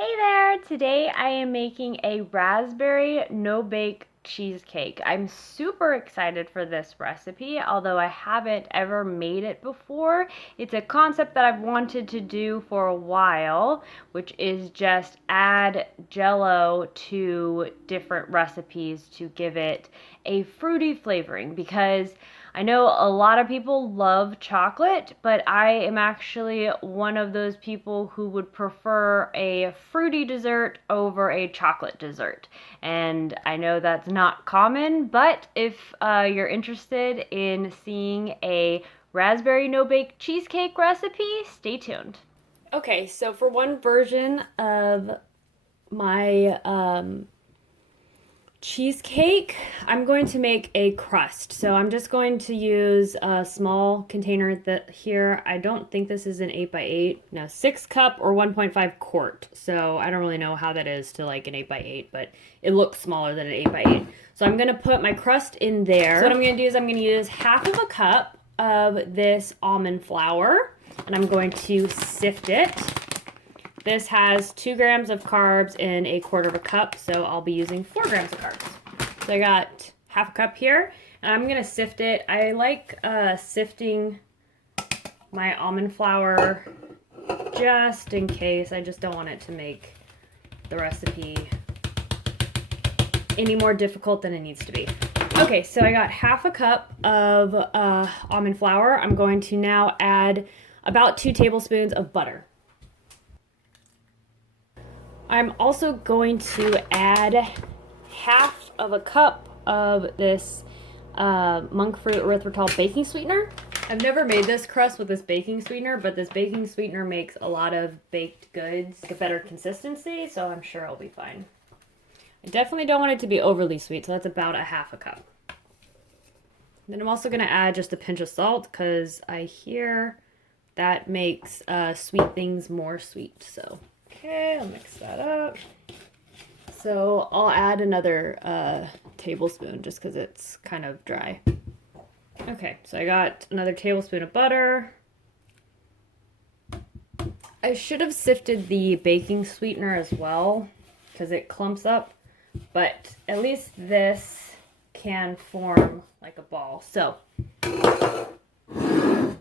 Hey there! Today I am making a raspberry no-bake cheesecake. I'm super excited for this recipe, although I haven't ever made it before. It's a concept that I've wanted to do for a while, which is just add jello to different recipes to give it a fruity flavoring, because I know a lot of people love chocolate, but I am actually one of those people who would prefer a fruity dessert over a chocolate dessert. And I know that's not common, but if you're interested in seeing a raspberry no-bake cheesecake recipe, stay tuned. Okay, so for one version of my cheesecake, I'm going to make a crust. So I'm just going to use a small container that here. I don't think this is an 8x8. No, 6 cup or 1.5 quart. So I don't really know how that is to like an 8x8, but it looks smaller than an 8x8. So I'm going to put my crust in there. So what I'm going to do is I'm going to use half of a cup of this almond flour, and I'm going to sift it. This has 2 grams of carbs in a quarter of a cup, so I'll be using 4 grams of carbs. So I got half a cup here, and I'm going to sift it. I like sifting my almond flour just in case. I just don't want it to make the recipe any more difficult than it needs to be. Okay, so I got half a cup of almond flour. I'm going to now add about 2 tablespoons of butter. I'm also going to add half of a cup of this monk fruit erythritol baking sweetener. I've never made this crust with this baking sweetener, but this baking sweetener makes a lot of baked goods a better consistency, so I'm sure it'll be fine. I definitely don't want it to be overly sweet, so that's about a half a cup. Then I'm also going to add just a pinch of salt, because I hear that makes sweet things more sweet, so... Okay, I'll mix that up. So I'll add another tablespoon just because it's kind of dry. Okay, so I got another tablespoon of butter. I should have sifted the baking sweetener as well because it clumps up, but at least this can form like a ball. So I'm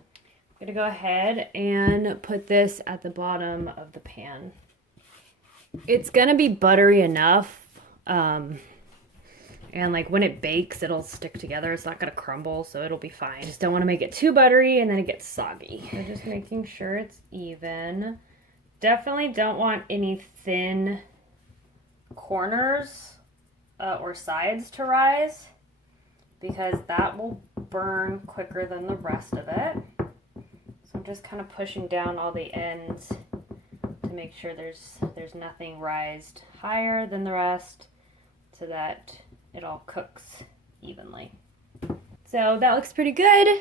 gonna go ahead and put this at the bottom of the pan. It's gonna be buttery enough, and like when it bakes, it'll stick together. It's not gonna crumble, so it'll be fine. Just don't want to make it too buttery and then it gets soggy. So just making sure it's even. Definitely don't want any thin corners or sides to rise, because that will burn quicker than the rest of it. So I'm just kind of pushing down all the ends to make sure there's nothing rised higher than the rest, so that it all cooks evenly. So that looks pretty good.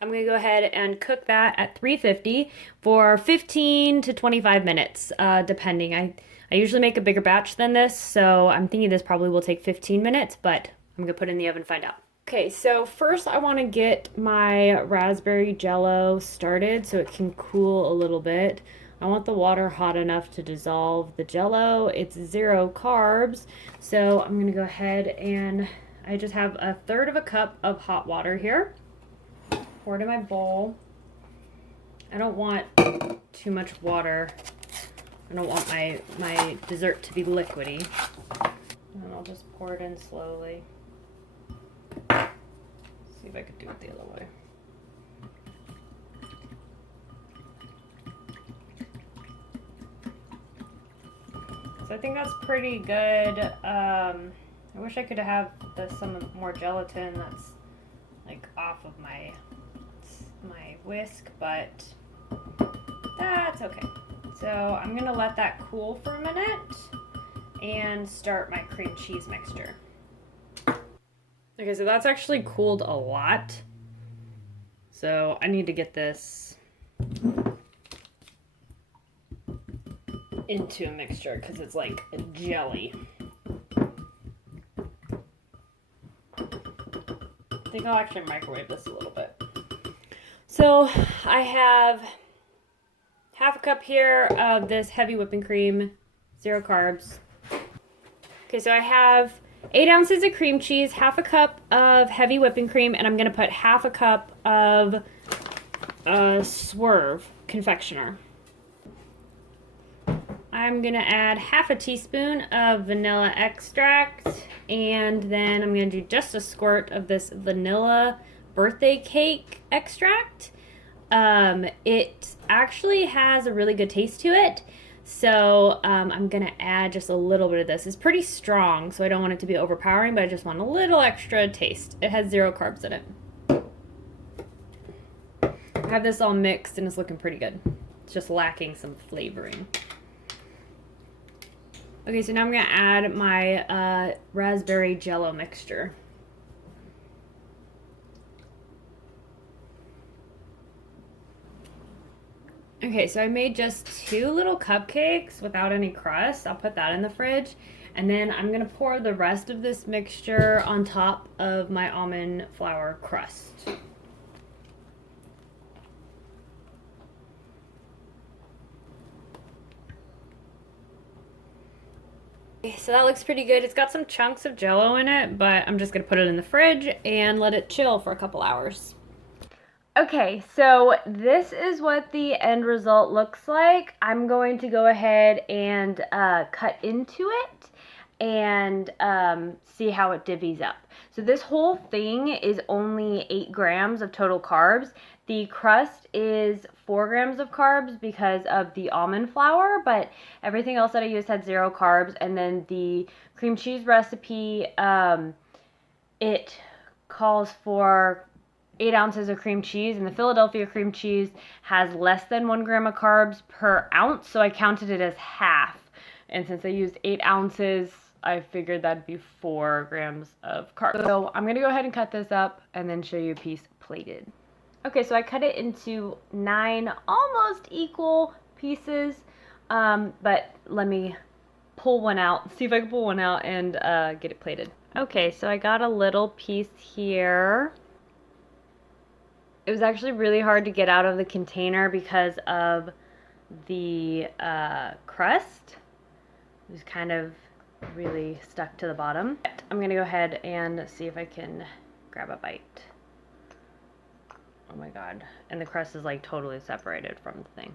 I'm going to go ahead and cook that at 350 for 15 to 25 minutes, depending. I usually make a bigger batch than this, so I'm thinking this probably will take 15 minutes, but I'm going to put it in the oven and find out. Okay, so first I want to get my raspberry jello started so it can cool a little bit. I want the water hot enough to dissolve the jello. It's 0 carbs, so I'm going to go ahead and I just have 1/3 of a cup of hot water here. Pour it in my bowl. I don't want too much water. I don't want my dessert to be liquidy. And I'll just pour it in slowly. See if I could do it the other way. So I think that's pretty good. I wish I could have some more gelatin that's like off of my whisk, but that's okay. So I'm gonna let that cool for a minute and start my cream cheese mixture. Okay, so that's actually cooled a lot. So I need to get this into a mixture because it's like a jelly. I think I'll actually microwave this a little bit. So I have half a cup here of this heavy whipping cream. 0 carbs. Okay, so I have 8 ounces of cream cheese, half a cup of heavy whipping cream, and I'm going to put half a cup of Swerve confectioner. I'm going to add half a teaspoon of vanilla extract, and then I'm going to do just a squirt of this vanilla birthday cake extract. It actually has a really good taste to it, so I'm going to add just a little bit of this. It's pretty strong, so I don't want it to be overpowering, but I just want a little extra taste. It has 0 carbs in it. I have this all mixed, and it's looking pretty good. It's just lacking some flavoring. Okay, so now I'm going to add my raspberry jello mixture. Okay, so I made just 2 little cupcakes without any crust. I'll put that in the fridge. And then I'm going to pour the rest of this mixture on top of my almond flour crust. So that looks pretty good. It's got some chunks of jello in it, but I'm just going to put it in the fridge and let it chill for a couple hours. Okay, so this is what the end result looks like. I'm going to go ahead and cut into it and see how it divvies up. So this whole thing is only 8 grams of total carbs. The crust is 4 grams of carbs because of the almond flour, but everything else that I used had 0 carbs. And then the cream cheese recipe, it calls for 8 ounces of cream cheese, and the Philadelphia cream cheese has less than 1 gram of carbs per ounce, so I counted it as half. And since I used 8 ounces, I figured that'd be 4 grams of carbs. So I'm gonna go ahead and cut this up and then show you a piece plated. Okay, so I cut it into 9 almost equal pieces, but let me pull one out, see if I can pull one out and get it plated. Okay, so I got a little piece here. It was actually really hard to get out of the container because of the crust. It was kind of really stuck to the bottom. I'm gonna go ahead and see if I can grab a bite. Oh my god. And the crust is like totally separated from the thing.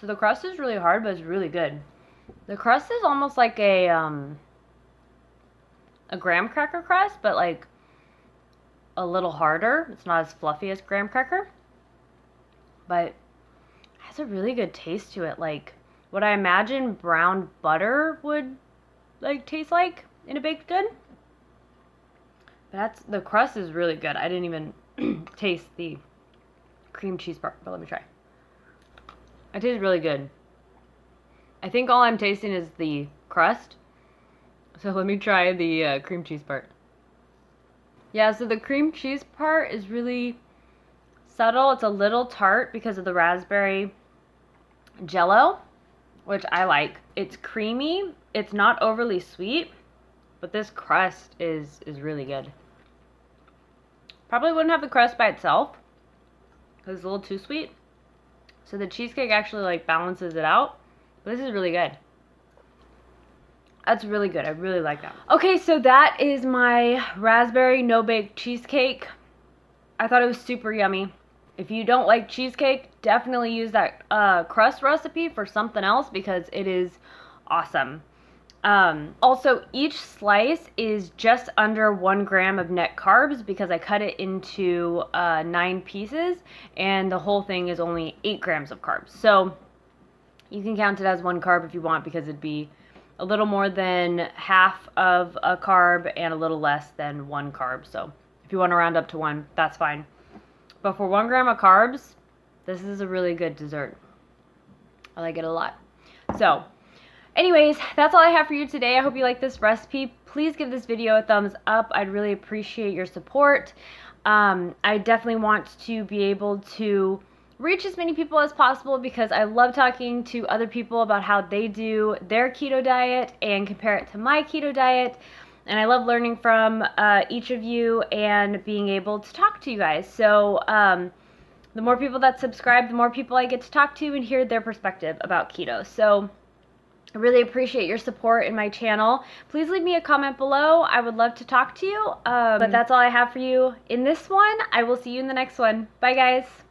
So the crust is really hard, but it's really good. The crust is almost like a graham cracker crust, but like a little harder. It's not as fluffy as graham cracker, but it has a really good taste to it. Like what I imagine brown butter would like taste like in a baked good. But the crust is really good. I didn't even taste the cream cheese part, but let me try. It tastes really good. I think all I'm tasting is the crust. So let me try the cream cheese part. Yeah, so the cream cheese part is really subtle. It's a little tart because of the raspberry jello, which I like. It's creamy. It's not overly sweet, but this crust is really good. Probably wouldn't have the crust by itself because it's a little too sweet. So the cheesecake actually like balances it out. But this is really good. That's really good. I really like that. Okay, so that is my raspberry no-bake cheesecake. I thought it was super yummy. If you don't like cheesecake, definitely use that crust recipe for something else because it is awesome. Also, each slice is just under 1 gram of net carbs because I cut it into 9 pieces, and the whole thing is only 8 grams of carbs. So you can count it as 1 carb if you want because it'd be a little more than half of a carb and a little less than 1 carb. So if you want to round up to 1, that's fine. But for 1 gram of carbs, this is a really good dessert. I like it a lot. So anyways, that's all I have for you today. I hope you like this recipe. Please give this video a thumbs up. I'd really appreciate your support. I definitely want to be able to reach as many people as possible because I love talking to other people about how they do their keto diet and compare it to my keto diet. And I love learning from each of you and being able to talk to you guys. So the more people that subscribe, the more people I get to talk to and hear their perspective about keto. So I really appreciate your support in my channel. Please leave me a comment below. I would love to talk to you. But that's all I have for you in this one. I will see you in the next one. Bye, guys.